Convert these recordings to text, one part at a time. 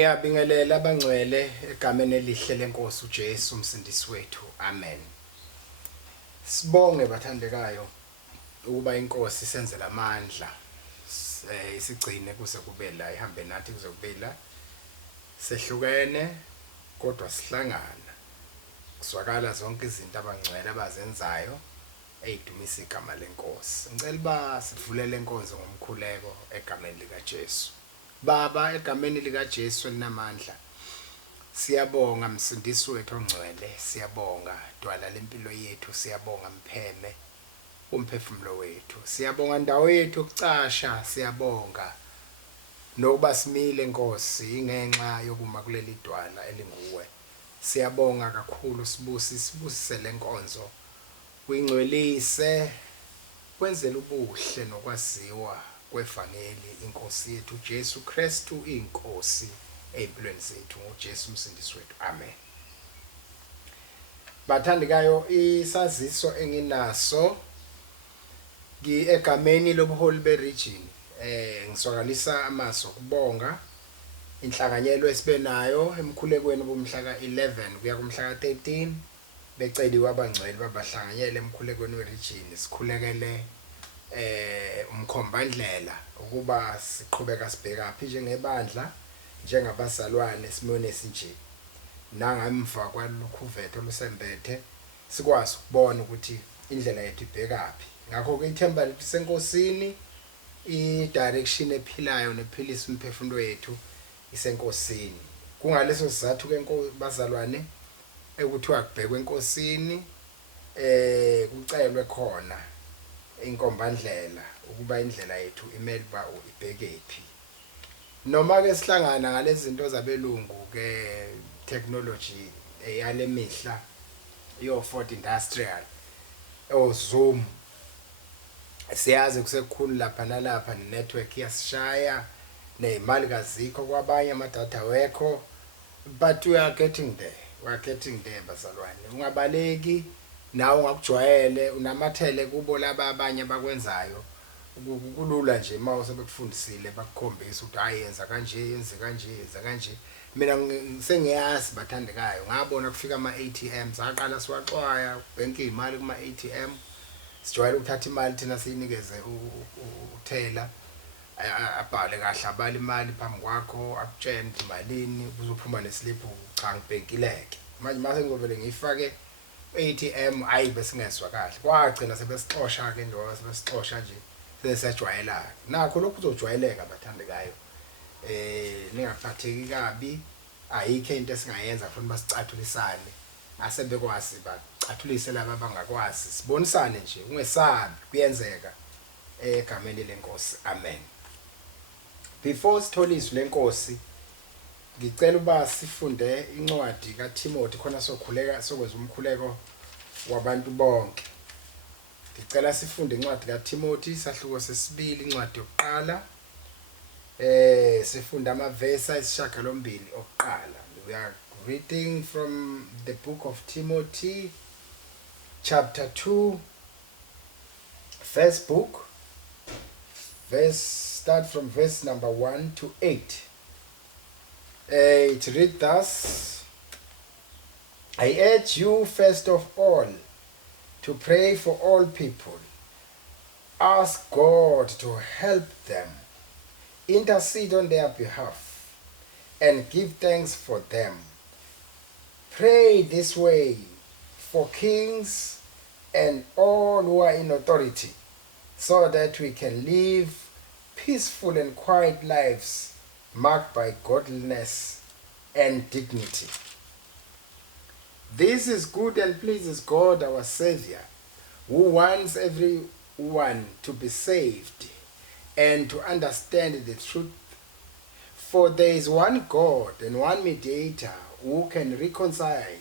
Ngiyabingelela abangcwele egameni elihle lenkosi uJesu umsindisi wethu. Amen. Sibonge bathandekayo ukuba inkosi isenzela amandla isigcine kuze kube la ihambe nathi kuze kube la sehlukene kodwa sihlangana kuzwakala zonke izinto abangcwele abazenzayo eyidumisa igama lenkosi. Ngicela ba sivulele inkonzo ngomkhuleko egameni lika Jesu. Baba, egameni lika Jesu elinamandla, siyabonga msindisi wethu ongcwele, siyabonga dwala lempilo yethu, siyabonga mpheme umphefumulo wethu, siyabonga ndawo yethu yokucasha, siyabonga nokuba simile Nkosi ingenxa yokuma kuleli dwala elinguwe. Siyabonga kakhulu sibusise lenkonzo, uyingcwelise kwenzela ubuhle nokwaziwa kwevangeli inkosi yethu Jesu Kristu inkosi empilweni zethu ngoJesu umsindisi wethu. Amen. Bathandekayo, isaziso enginaso egameni lobuholi beregion ngiswakalisa amazwi okubonga inhlanganyelo esibe nayo emkhulekweni bomhla ka11 kuya kumhla ka13 becediwe abangcwele babahlanganyele emkhulekweni weregion. Sikhulekele umkhombandlela ukuba siqhubeka sibheka phi njengebandla njengabazalwane esimweni esinje nangamva kwalokhuvetho olusembethe sikwazi ukubona ukuthi indlela yethu ibheka phi. Ngakho ke ithemba lethu senkosini, i-direction ephilayo nephilisa umphefumulo wethu isenkosini. Kungaleso sizathu ke bazalwane ekuthiwa kubhekwe enkosini kucelwe khona inkombandlela ukuba indlela yethu imele ba ibhekephi. Noma ke sihlangana ngalezi zinto zabelungu ke technology yale mihla yo fourth industrial Zoom, siyazi kusekukhulu lapha nalapha network yasishaya nemali kazikho kwabanye amadata wekho, but we are getting there bazalwane. Ungabaleki nawe ungakujwayele unamathele kubo laba abanye bakwenzayo, kulula nje mawuse bekufundisile bakukhombisa ukuthi ayenza kanje yenze kanje yenza kanje. Mina sengiyazi bathandekayo, ngabona kufika ama-ATM saqala siwaxwaya ubhenke imali kuma-ATM, sijwayele ukuthatha imali thina siyinikeze uthela abhale kahle abale imali phambi kwakho akutshene ukuthi malini uzophuma neslip cha ngibhenkileke. Manje mase ngizovele ngifake ATM ayi bese ngezwe kahle kwagcina sebesixosha ke njengoba sebesixosha nje sesajwayela. Nakho lokhu kuzojwayeleka bathandekayo, ningaphatheki kabi, ayikho into esingayenza kufanele basicathulisane, asebekwazi bacathulise laba abangakwazi, sibonisane nje ungesabi kuyenzeka egameni lenkosi. Amen. Before sithole izwi lenkosi ngicela uba sifunde incwadi kaTimothy khona sokhuleka sokwenza umkhuleko wabantu bonke. Ngicela sifunde incwadi kaTimothy sahluko sesibili incwadi yokuqala sifunda amavesi ayisishiyagalombili okuqala. We are reading from the book of Timothy chapter 2 first book, start from verse number 1 to 8. It reads thus: I urge you first of all to pray for all people. Ask God to help them, intercede on their behalf, and give thanks for them. Pray this way for kings and all who are in authority, so that we can live peaceful and quiet lives marked by godliness and dignity. This is good and pleases God our Savior, who wants everyone to be saved and to understand the truth. For there is one God and one mediator who can reconcile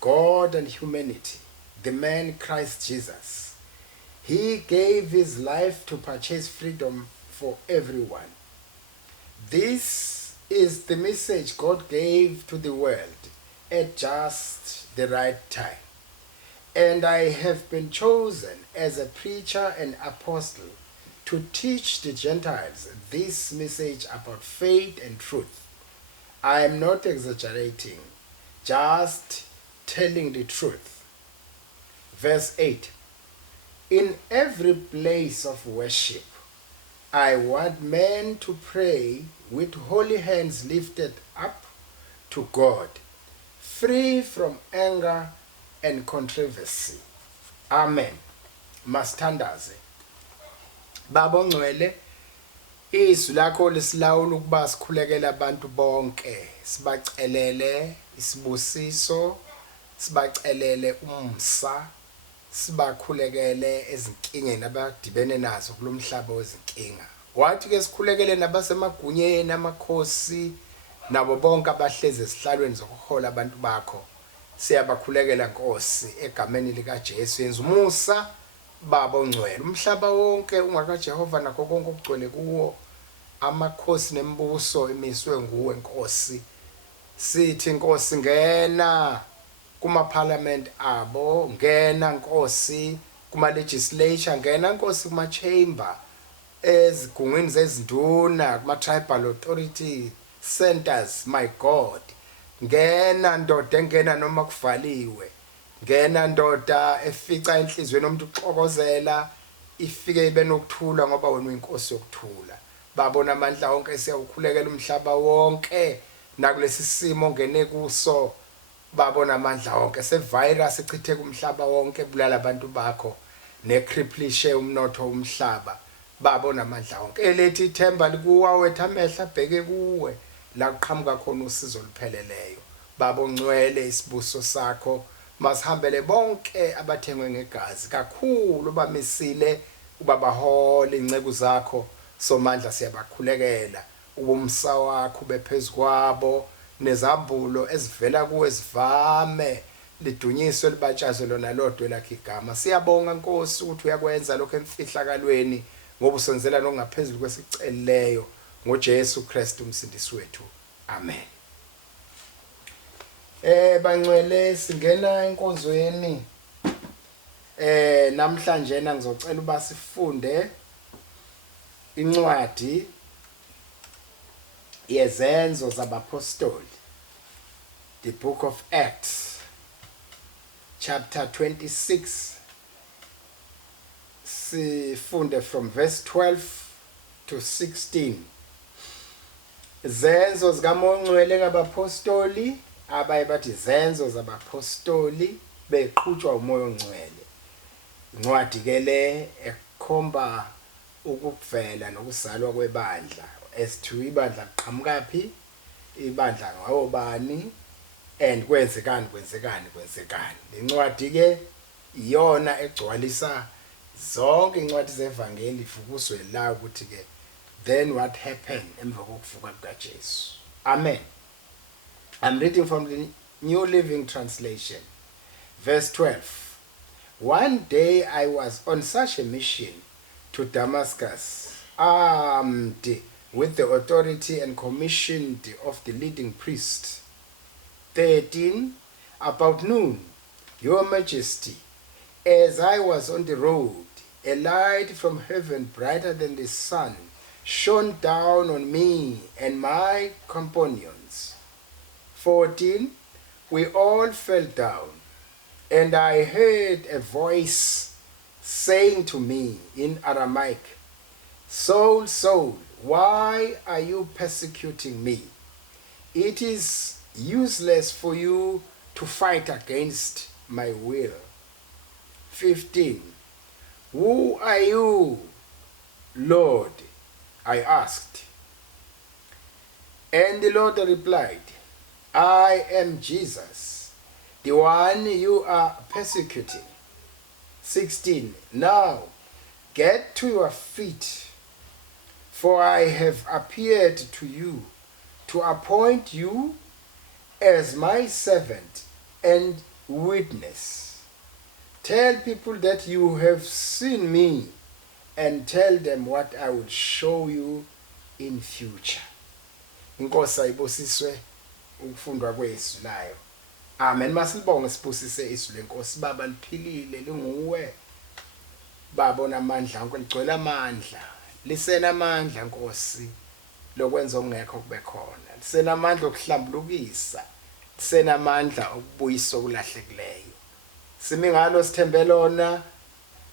God and humanity, the man Christ Jesus. He gave his life to purchase freedom for everyone. This is the message God gave to the world at just the right time. And I have been chosen as a preacher and apostle to teach the Gentiles this message about faith and truth. I am not exaggerating, just telling the truth. Verse 8. In every place of worship, I want men to pray with holy hands lifted up to God, free from anger and controversy. Amen. Masithandaze. Baba ongcwele, izwi lakho lisilawula ukuba sikhulekele abantu bonke, sibacelele isibusiso, sibacelele umsa, sibakhulekele ezinkingeni abadibene nazo kulomhlaba wezinkinga. Wathi ke sikhulekele nabasemagunyeni, amakhosi, nabo bonke abahlezi esihlalweni zokuhola abantu bakho. Siyabakhulekela Nkosi egameni lika Jesu. Yenza umusa Baba ongcwele, umhlaba wonke ungaka Jehova nakho konke okugcwele kuwo, amakhosi nembuso emiswe nguwe Nkosi. Sithi Nkosi ngena kuma parliament abo, ngena Nkosi kuma legislature, ngena Nkosi kuma chamber, ezigungwini zezinduna, kuma tribal authority centers. My God, ngena ndoda engena noma kuvaliwe, ngena ndoda efica enhlizweni umuntu uxokozela, ifike ibe nokuthula ngoba wena uyinkosi yokuthula. Babona amandla wonke siyawukhulekela umhlaba wonke nakulesi simo ngene kuso. Babona amandla wonke sevirus echithe kumhlaba wonke bulala abantu bakho, necripplishe umnotho umhlaba. Babona amandla wonke elethi ithemba likuwa, wethu amehla abheke kuwe la kuqhamuka khona usizo lupheleleyo. Baba ongcwele, isibuso sakho masihambele bonke abathengwe ngegazi, kakhulu bamisile ubabahole incegu zakho. Somandla siyabakhulekela ubumsa wakho bephezkwabo, nezambulo ezivela kuwe zivame lidunyiswe libatshazwe lona lodwa lakhe igama. Siyabonga Nkosi ukuthi uyakwenza lokho emfihlakalweni ngoba usenzela nokungaphezulu kwesicelileyo ngoJesu Kristu umsindisi wethu. Amen. Bangcwele, singena enkonzweni. Namhlanje ngizocela uba sifunde incwadi yezenzo zabapostoli, the book of Acts, chapter 26. Sifunde from verse 12 to 16. Zenzo zikaMongcwele ngabapostoli, abaye bathi zenzo zabapostoli beqhutshwa umoya ongcwele. Incwadi ke le ekhomba ukuvela nokuzalwa kwebandla, as to ibandla liqhamukaphi, ibandla ngawobani, and kwenzekani. Incwadi ke iyona egcwalisa zonke incwadi zevangeli ifukuswe la ukuthi ke then what happened emva kokuvuka kukaJesu. Amen. I'm reading from the New Living Translation. Verse 12. One day I was on such a mission to Damascus, armed with the authority and commissioned of the leading priest. 13. About noon, Your Majesty, as I was on the road, a light from heaven brighter than the sun shone down on me and my companions. 14. We all fell down, and I heard a voice saying to me in Aramaic, Saul, Saul, why are you persecuting me? It is useless for you to fight against my will. 15. Who are you, Lord? I asked. And the Lord replied, I am Jesus, the one you are persecuting. 16. Now get to your feet, for I have appeared to you to appoint you as my servant and witness. Tell people that you have seen me, and tell them what I will show you in future. Inkosi ayibusiswe ukufundwa kwezwi layo. Amen. Masibonge sibusise izwi lenkosi. Baba liphilile linguwe. Baba onamandla, onke ligcwele amandla. Lisena amandla Nkosi lokwenza ongekho kube khona. senamandla okuhlambulukisa, senamandla okubuyisa okulahlekileyo. Simi ngalo sithembe lona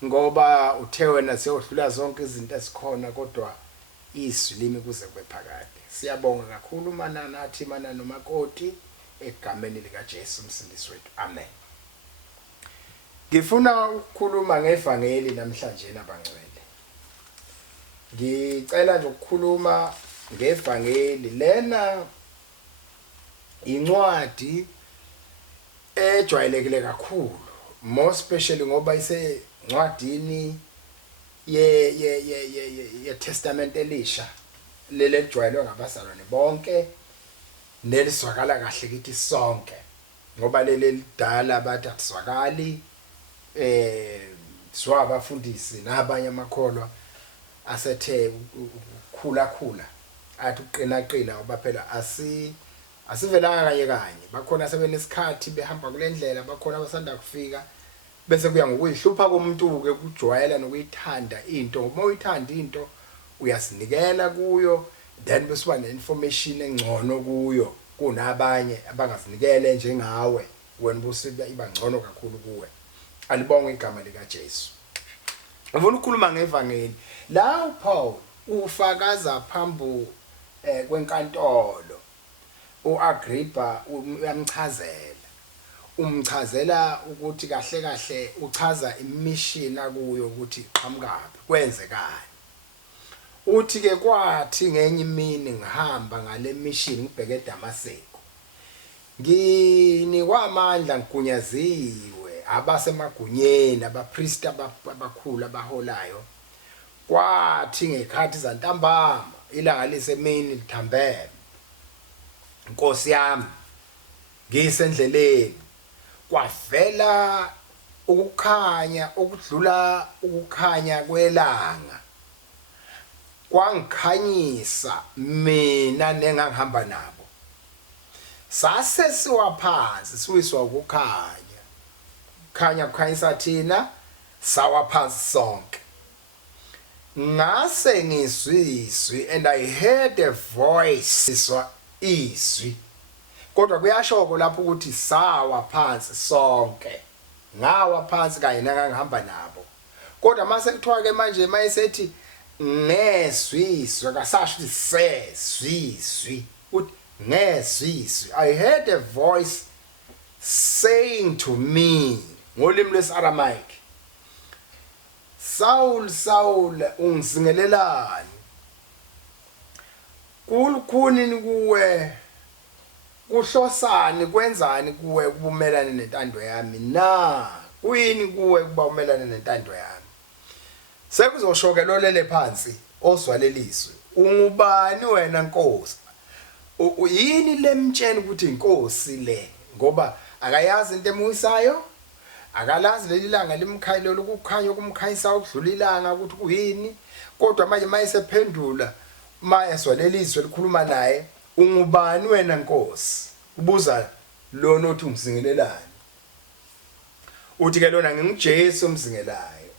ngoba uthe wena siyodlula zonke izinto esikhona kodwa izwi limi kuze kube phakade. Siyabonga kakhulu mana nathi mana nomakoti egameni lika Jesu umsindisi wethu. Amen. Ngifuna ukukhuluma ngevangeli namhlanje nabangcwele. Ngicela nje ukukhuluma ngevangeli lena incwadi ejwayelekile kakhulu, more especially ngoba isencwadini ye Testament elisha leli ejwayelwe ngabazalwane bonke neliswakala kahle kithi sonke ngoba leli lidala bathi akuswakali swa abafundisi nabanye amakholwa asethe khula athi uqina ngoba phela asivelanga kanye bakhona sebenesikhathi behamba kulendlela, bakhona abasanda kufika bese kuya ngokuyihlupha komuntu ke kujwayela nokuyithanda into. Ngoba uyithanda into uyasinikela kuyo, then bese ne-information engcono kuyo kunabanye abangazinikele njengawe, wena busiba iba ngcono kakhulu kuwe. Alibonge igama lika Jesu. Ngifuna ukukhuluma ngevangeli la uPaul ufakaza phambi kwenkantolo uAgrippa umchazela ukuthi kahle uchaza imission akuyo ukuthi iqhamukapi kwenzekani. Uthi ke kwathi ngenye imini ngihamba ngale mission ngibheke eDamaseko, nginikwamandla ngigunyaziwe abasemagunyeni abapriest abakhulu abaholayo. Kwathi ngekhathi zantambama ilanga lisemini lithambeme, Nkosi yami ngisendleleni kwavela ukukhanya okudlula ukukhanya kwelanga, kwangikhanyisa mina nengihamba nabo. Sase siwaphansi siwiswa ukukhanya, kukhanyisa thina sawaphansi sonke. Ngase ngizwi and I heard a voice, izwi. Kodwa kuyashoko lapho ukuthi sawa phansi sonke, ngawa phansi kanye nangihamba nabo. Kodwa mase kuthiwa ke manje mayesethi ngezwiswe akasasho sezwiswi, uthi ngezwiswi. I heard a voice saying to me ngolimi lwesi-Aramaic, Saul, Saul, ungisingelelani? Kulukhuni kuwe, kuhlosani kwenzani kuwe ukubumelana nentando yami na? Kuyini kuwe kuba umelana nentando yami? Sekuzoshoke lolele phansi oswaleliswe. Ungubani wena Nkosi? Yini lemtsheni ukuthi inkosi le? Ngoba akayazi into emuyisayo, akalazi leli langa limkhayilo lokukhanya okumkhayisa ukudlula ilanga ukuthi kuyini. Kodwa manje mayesephendula mayeswaleliswe likhuluma naye, ungubani wena Nkosi? Ubuza lona othi ungisingelelani. Uthi ke lona nginguJesu omsingelayo.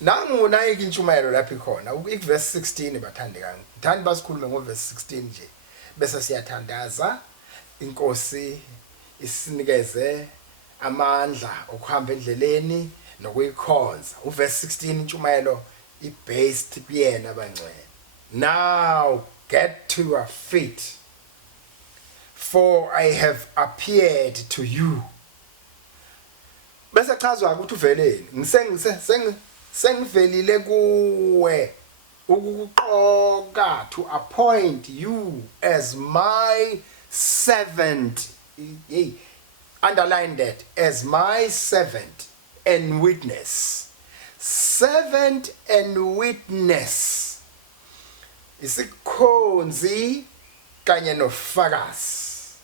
Nanguna ikintshumayelo lapha ikhona verse 16 bathandekayo. Ngithanda basikhulume ngoverse 16 nje bese siyathandaza. Inkosi isinikeze amandla okuhamba endleleni nokuyikhonza. Uverse 16 intshumayelo ibased kuyena abangcwele. Now get to your feet, for I have appeared to you. Bese chazwa ukuthi uveleni, sengivelile kuwe ukuqoka, to appoint you as my servant. Underline that, as my servant and witness. Servant and witness. Isikhonzi kanye nofakazi.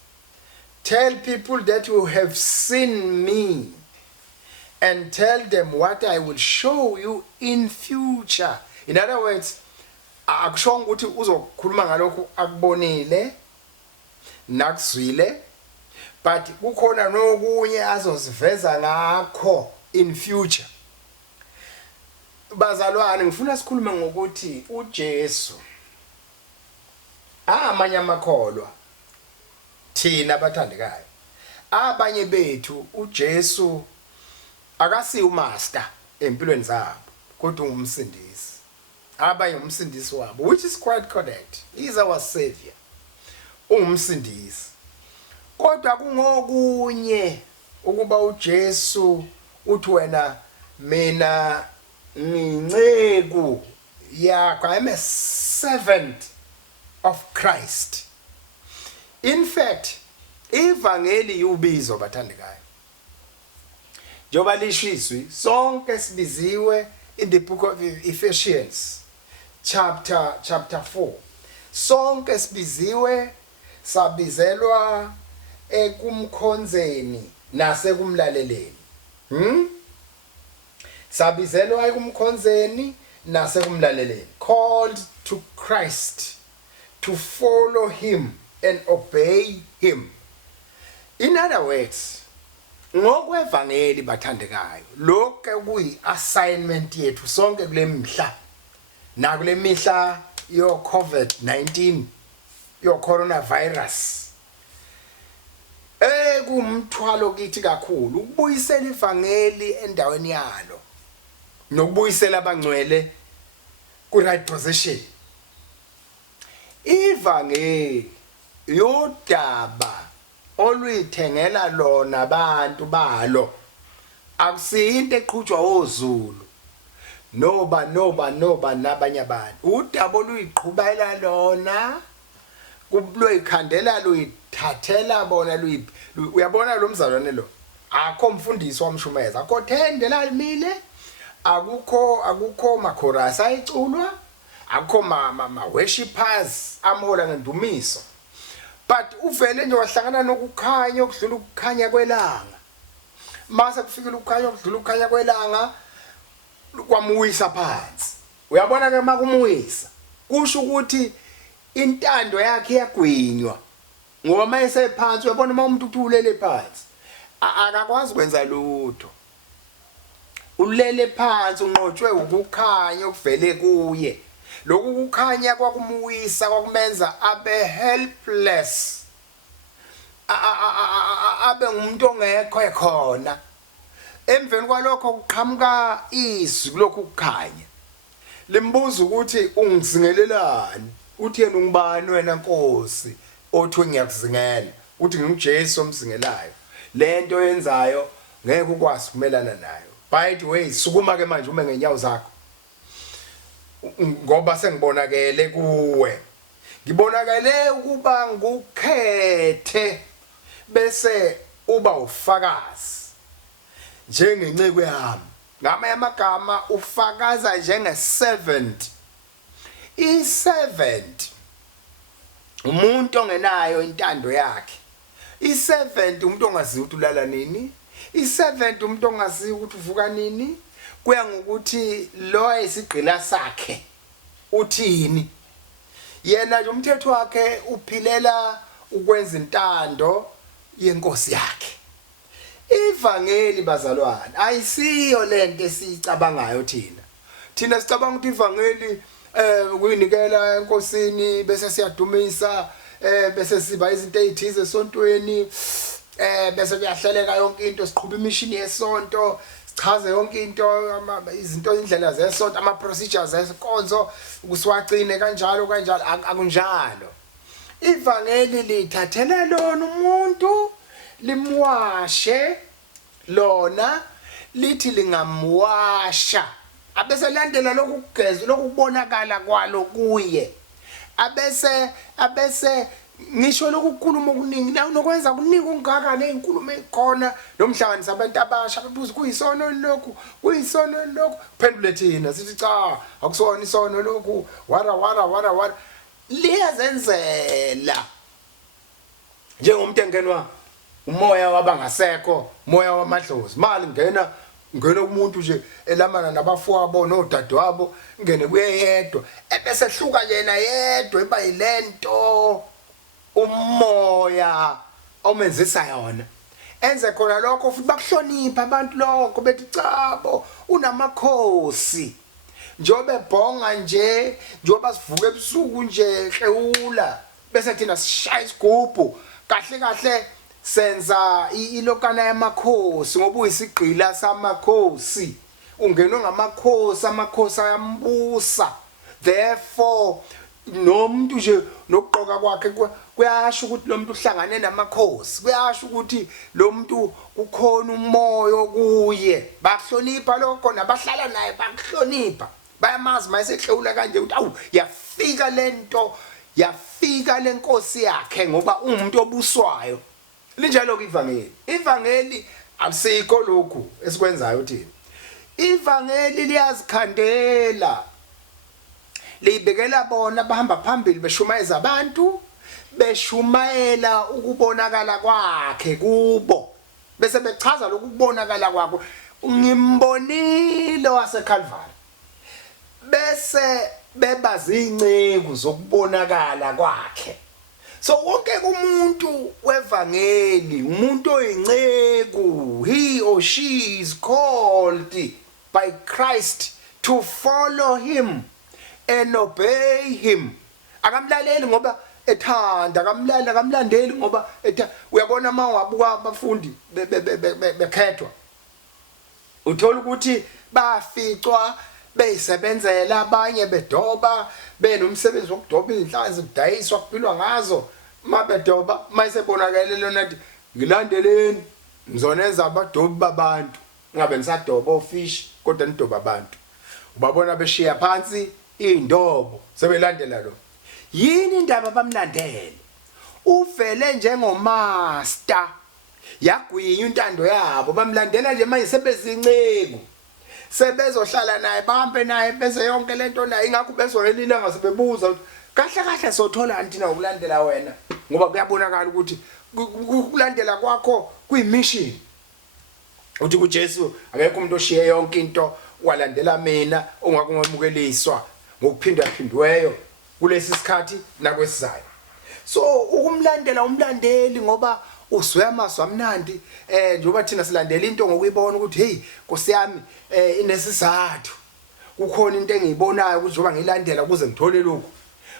Tell people that you have seen me and tell them what I will show you in future. In other words, akushonga ukuthi uzokhuluma ngalokho akubonile nakuzwile, but kukhona nokunye azosiveza ngakho in future. Bazalwane, ngifuna sikhulume ngokuthi uJesu amanye amakholwa thina abathandekayo abanye bethu uJesu akasi umaster empilweni zabo kodwa umsindisi abanye umsindisi wabo, which is quite correct. He's our savior, umsindisi. Kodwa kungokunye ukuba uJesu uthi wena mina nginceku yakho, I'm a servant of Christ. In fact, ivangeli yubizo bathandekayo. Njoba lishiswi sonke sibiziwe in the book of Ephesians chapter 4. Sonke sibiziwe sabizelwa ekumkhonzeni nasekumlaleleni. Sabizelwa ekumkhonzeni nasekumlaleleni. Called to Christ, to follow him and obey him. In other words, ngokwevangeli bathandekayo, lokho kuyi assignment yethu sonke kule mihla na kule mihla yo COVID-19, yo coronavirus. Kumthwalo kithi kakhulu ukubuyisela ivangeli endaweni yalo nokubuyisela abangcwele ku right position. Ivangeli yodaba oluyithengela lona abantu balo akusinto eqhutshwa oZulu noba nabanye abantu. Udaba oluyiqhubela lona kuluyikhandela luyithathela bona uyabona lo mzalwane lo akho mfundisi wamshumeza, akho thendela limile, akukho makhorasi ayiculwa, akho ma worshipers amhola ngendumiso. But uvele nje wahlangana nokukhanya okudlula ukukhanya kwelanga. Mase kufikile ukukhanya okudlula ukukhanya kwelanga kwamuyisa phansi. Uyabona ke makumuyisa kusho ukuthi intando yakhe iyagwinywa ngoba mayese phansi. Uyabona uma umuntu uthulele phansi akakwazi kwenza lutho, ulele phansi unqotshwe ukukhanya okuvele kuye. Lokhu kukhanya kwakumuyisa kwakumenza abe helpless, abe ngumuntu ongekho ekhona. Emveni kwalokho kuqhamuka izwi kulokhu kukhanya limbuza ukuthi ungizingelelani. Uthi yena ungubani wena Nkosi othi ngiyakuzingela? Uthi nginguJesu omzingelayo, lento yenzayo ngeke ukwazi kumelana nayo. By the way, sukuma ke manje ume ngenyawo zakho ngoba sengibonakele kuwe, ngibonakale ukuba ngukhethe bese uba ufakazi njengenceku yami. Ngamanye amagama ufakaza njenge-servant. I-servant umuntu ongenayo intando yakhe. I-servant umuntu ongaziyo ukuthi ulala nini. I-servant umuntu ongaziyo ukuthi uvuka nini. Kuya ngokuthi lo isigqila sakhe uthini. Yena nje umthetho wakhe uphilela ukwenza intando yenkosi yakhe. Ivangeli bazalwane ayisiyo lento esicabangayo thina. Thina sicabanga ukuthi ivangeli ukuyinikela enkosini bese siyadumisa, bese siba izinto ezithize esontweni, bese kuyahleleka yonke into, siqhubha imishini yesonto, sichaze yonke into, izinto indlela zesonto, ama procedures esenkonzo ukusiwagcine kanjalo akunjalo. Ivangeli lithathela lona umuntu limwashe lona, lithi lingamwasha abese landela lokugeza lokubonakala kwalo kuye, abese ngisho lokukhuluma okuningi nokwenza kuningi ongaka nezinkulumo ezikhona nomhlanganisa abantu abasha bebuza kuyisono lokhu phendule thina sithi cha akusona isono lokhu wara liyazenzela njengomuntu engenwa umoya wabangasekho, umoya wamadlozi. Mali ngena kumuntu nje elamana nabafowabo nodadewabo, ngene kuye yedwa ebese hluka yena yedwa eba yilento umoya omenzisa yona. Enze khona lokho futhi bakuhlonipha abantu lokho bethi chabo unamakhosi njobe bhonga nje njoba sivuka ebusuku nje hlewula bese thina sishaya isigubhu kahle kahle senza ilokana yamakhosi ngoba uyisigqila samakhosi ungenwe ngamakhosi amakhosi ayambusa therefore nomuntu nje nokuqoka kwakhe kuyasho ukuthi lo muntu uhlangane namakhosi kuyasho ukuthi lo muntu kukhona umoya kuye bakuhlonipha lokho nabahlala naye bakuhlonipha bayamazi mayisehlula kanje ukuthi awu yafika lento yafika lenkosi yakhe ngoba umuntu obuswayo linjalo ivangeli alisikho lokhu esikwenzayo thina ivangeli liyazikhandela libekela bona bahamba phambili beshumayeza abantu beshumayela ukubonakala kwakhe kubo bese bechaza lokubonakala kwakho ngimbonile waseCalvary bese bebazinceku zokubonakala kwakhe so wonke umuntu wevangeli umuntu oyinceku he or she is called by Christ to follow him and obey him akamlaleli ngoba ethanda akamlandeli ngoba uyabona mawabuka abafundi bekhethwa uthola ukuthi baficwa beyisebenzela abanye bedoba benomsebenzi wokudoba inhlanzi kudayiswa kuphilwa ngazo mabedoba mayisebonakele lona nathi ngilandeleni ngizoneza abadobi babantu ngabe nisadoba ofish kodwa nidoba abantu ubabona beshiya phansi indobo sebelandela lo yini indaba bamlandele uvele njengomaster yagwinya intando yabo bamlandela nje manje sebezinceku sebezohlala naye bahambe naye bese yonke lento naye ingakho bezolelina ngasebebuza ukuthi kahle sothola antina ukulandela wena ngoba kuyabonakala ukuthi ukulandela kwakho kuyimission uthi kuJesu akekho umuntu oshiye yonke into walandela mina ongakungamukeliswa ngokuphindaphindweyo kulesi sikhathi nakwesizayo so ukumlandela umlandeli ngoba usweyamazwa amnandi njengoba thina silandela into ngokuyibona ukuthi hey Nkosi yami inesizathu kukhona into engiyibonayo ukuthi njengoba ngilandela ukuze ngithole lokhu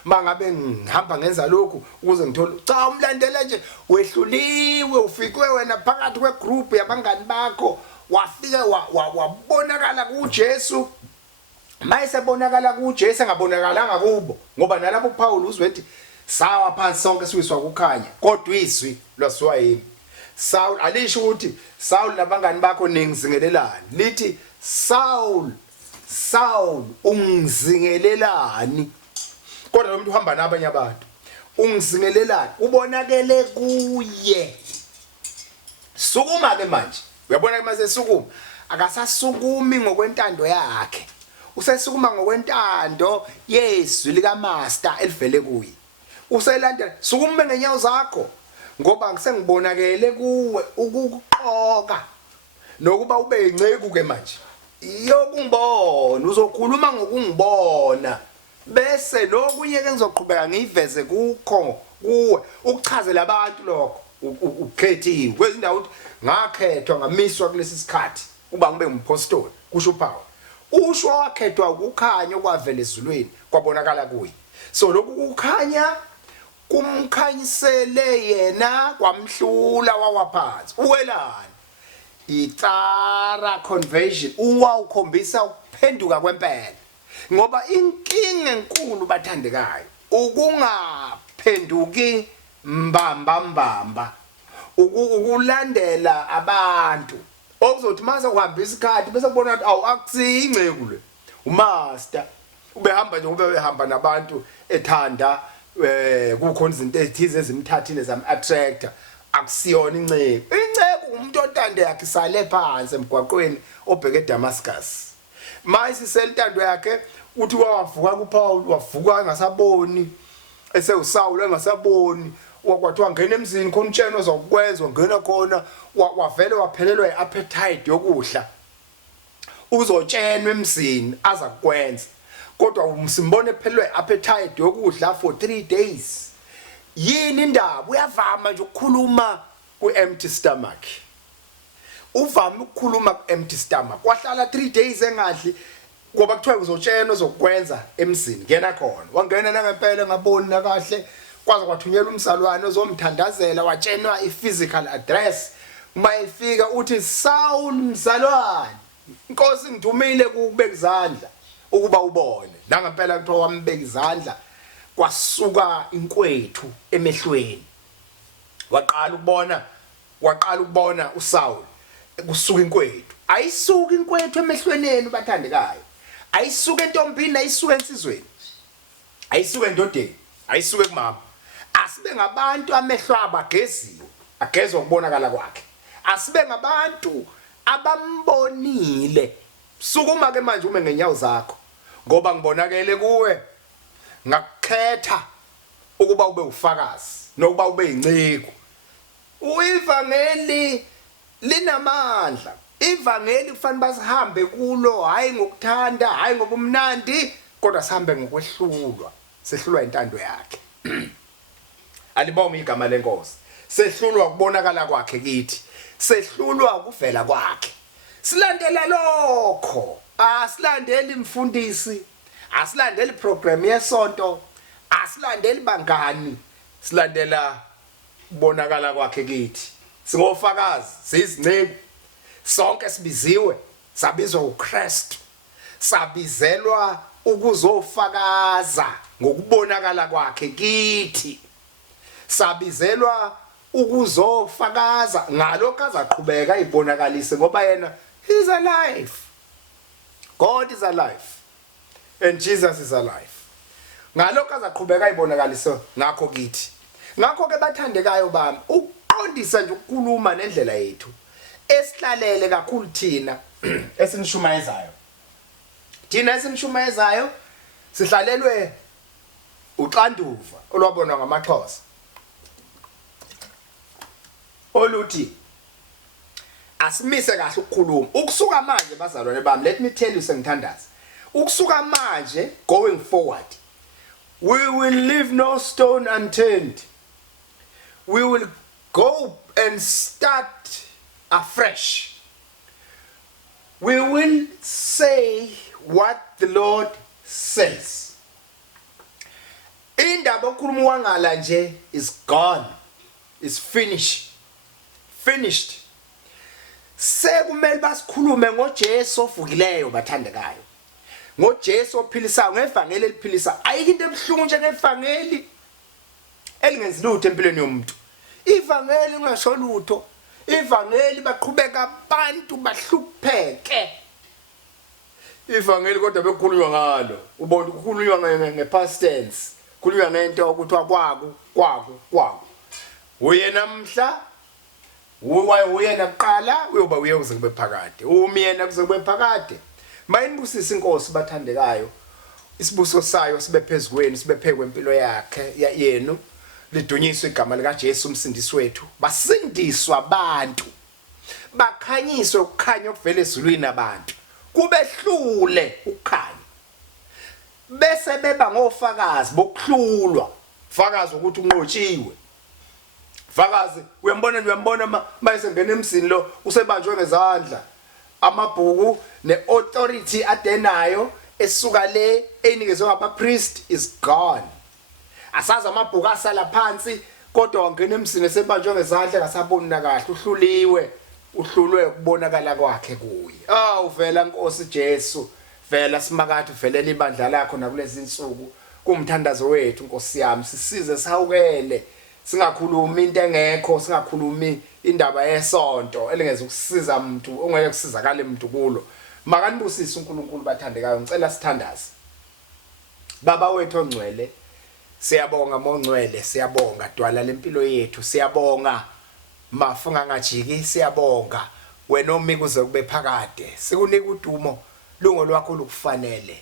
mangabe ngihamba ngenza lokhu ukuze ngithole cha umlandela nje wehluliwe ufikwe wena phakathi kwegroup yabangani bakho wafika wabonakala kuJesu mayisebonakala kuJesu engabonakalanga kubo ngoba nalapho uPaul uzwethi sawa phansi sonke siwiswa kukhanya kodwa izwi lwasiwayini Saul alisho ukuthi Saul nabangani bakho ningizingelelani lithi Saul ungizingelelani kodwa lo muntu uhamba nabanye abantu ungizingelelani ubonakele kuye sukuma ke manje uyabona mase sukuma akasasukumi ngokwentando yakhe usesukuma ngokwentando yezwi lika master elivele kuye uselandela sukuma ngenyawo zakho ngoba ngisengibonakele kuwe ukuqoka nokuba ube inceku ke manje yokungibona uzokhuluma ngokungibona bese lokunye ke ngizoqhubeka ngiveze kukho kuwe ukuchazela abantu lokho ukhethiwe kwezindawo ukuthi ngakhethwa ngamiswa kulesi sikhathi uba ngibe ngumpostoli kusho uPaul usho wakhethwa ukukhanya okwavela ezulwini kwabonakala kuye so lokhu kukhanya kumkhanyisele yena kwamhlula wawaphansi uwelani itsara conversion uwawukhombisa ukuphenduka kwempela ngoba inkinga enkulu bathandekayo ukungaphenduki mbamba ukulandela abantu okuzothi mase uhamba isikhathi bese kubona ukuthi awu akusinceku le umaster ubehamba nje ube behamba nabantu ethanda kukhona izinto ezithize ezimthathile zam attractor akusiyona inceku umuntu otande yakhe sale phansi emgwaqweni obheke eDamascus mayisi selintando yakhe uthi wavuka kuPaul wavuka engasaboni esewuSaul engasaboni wakwathiwa ngena emzini khona utsheno ozokwenza ngena khona wavele waphelelwa iappetite yokudla uzotshenwa emzini aza kukwenza kodwa umsimbone ephelelwe iappetite yokudla for 3 days yini indaba uyavama nje ukukhuluma ku-empty stomach uvama ukukhuluma ku-empty stomach wahlala 3 days engadli ngoba kuthiwa uzotshena ozokwenza emzini ngena khona wangena nangempela ngaboni nakahle kwaze kwathunyelwa umzalwane ozomthandazela watshenwa i-physical address. Uma efika uthi Saul mzalwane, inkosi ngidumile ukubeka izandla ukuba ubone. Nangempela kuthiwa wambeka izandla kwasuka inkwethu emehlweni. Waqala ukubona uSaul kusuka inkwethu. Ayisuka inkwethu emehlweneni bathandekayo. Ayisuka entombini, ayisuka ensizweni. Ayisuka endodeni, ayisuka kumama. Asibe ngabantu amehlo abageziwe, agezwe ukubonakala kwakhe. Asibe ngabantu abambonile. Sukuma ke manje ume ngenyawo zakho ngoba ngibonakele kuwe. Ngakukhetha ukuba ube ufakazi nokuba ube inceku. Ivangeli linamandla. Ivangeli kufanele basihambe kulo hayi ngokuthanda, hayi ngoba umnandi, kodwa sihambe ngokwehlulwa. Sehlulwa intando yakhe. Alibonge igama lenkosi. Sehlulwa ukubonakala kwakhe kithi. Sehlulwa ukuvela kwakhe. Silandela lokho. Asilandeli imfundisi, asilandeli program yesonto, asilandeli bangani. Silandela ukubonakala kwakhe kithi. Singofakazi, sizinceke. Sonke sibiziwe, sabizwa uKristu. Sabizelwa ukuzofakaza ngokubonakala kwakhe kithi. Sabizelwa ukuzofakaza ngalokho azaqhubeka ibonakalise ngoba yena he's alive. God is alive and Jesus is alive. Ngalokho azaqhubeka ibonakalise ngakho kithi. Ngakho ke bathandekayo bami, uqondisa nje ukukhuluma nendlela yethu esihlalele kakhulu thina esinishumayezayo. Thina esinishumayezayo sihlalelwe uxanduva olwabonwa ngamaXhosa oluthi asimise kahle ukukhuluma. Ukusuka manje bazalwane bami, let me tell you sengithandaza. Ukusuka manje going forward, we will leave no stone unturned. We will go and start afresh. We will say what the Lord says. Indaba okhuluma ngala nje is gone. Is finished. Sekumele basikhulume ngoJesu ovukileyo bathandekayo. NgoJesu ophilisayo, ngevangeli eliphilisayo. Ayikho into ebuhlungu njengevangeli elingenzi lutho empilweni yomuntu. Ivangeli ngasho lutho. Ivangeli baqhubeka abantu bahlupheke. Ivangeli kodwa bekukhulunywa ngalo. Ubona ukukhulunywa ngepast tense. Kukhulunywa ngento ukuthiwa kwaku. Uyena mhla, uyena kuqala, uyoba uze kube phakade. Umyena kuze kube phakade. Mayinibusisa inkosi bathandekayo. Isibuso sayo sibe phezukweni, sibe phekwe impilo yakhe yenu. Lidunyiswe igama lika Jesu umsindisi wethu. Basindiswa abantu. Bakhanyiswe ukukhanya okuvela ezulwini abantu. Kubehlule ukukhanya. Bese beba ngofakazi bokuhlulwa. Fakazi ukuthi unqotshiwe. Fakazi uyambona mayesengena emsini lo usebanjwe ngezandla. Amabhuku neauthority adenayo esuka le enikezwe abapriest is gone. Asaza amabhuku asala phansi kodwa wangena emsini esebanjwe ngezandla ngasaboni nakahle. Uhlulwe ukubonakala kwakhe kuye. Uvela Nkosi Jesu, vela simakade uvelela ibandla lakho nakulezi insuku. Kumthandazo wethu Nkosi yami, sisize sihawukele. Singakhulumi into engekho, singakhulumi indaba yesonto elingeze ukusiza umuntu ongeke kusizakale umuntu kulo. Makanibusise uNkulunkulu bathandekayo, ngicela sithandaze. Baba wethu ongcwele, siyabonga mongcwele, siyabonga dwala lempilo yethu, siyabonga mafunga ngajiki, siyabonga wena omikuze kube phakade. Sikunika udumo lungo lwakho lukufanele.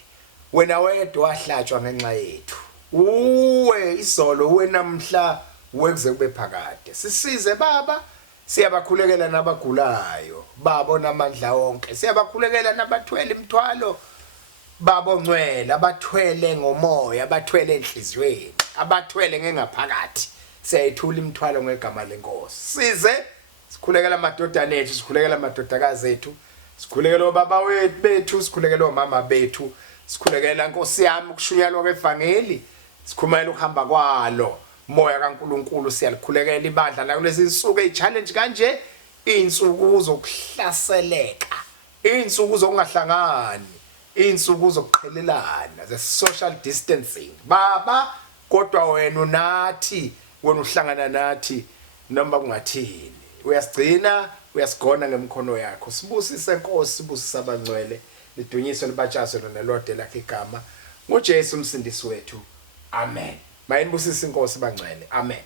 Wena wedwa wahlatshwa ngenxa yethu. Uwe izolo wena mhla wekuze kube phakade. Sisize Baba, siyabakhulekela nabagulayo, Baba onamandla wonke. Siyabakhulekela nabathwele imithwalo, Baba ongcwele, abathwele ngomoya, abathwele enhliziyweni, abathwele ngengaphakathi. Siyayithula imithwalo ngegama lenkosi. Size sikhulekela amadodana ethu, sikhulekela amadodakazi ethu, sikhulekela obaba bethu, sikhulekela omama bethu, sikhulekela Nkosi yami ukushunyalwa kwevangeli, sikhulekela ukuhamba kwalo. moya kaNkuluNkulu siyalikhulekela ibandla la kulezi insuku echallenge kanje insuku zokuhlaseleka insuku zokungahlangani insuku zokuqhelelana ze social distancing baba kodwa wena unathi wena uhlangana nathi noma kungathini uyasigcina uyasigona ngemkhono yakho sibusise Nkosi sibusise abangcwele lidunyiswe libatshazo lona lode lakhe igama ngoJesu umsindisi wethu amen mayinibusise Inkosi bangcwele amen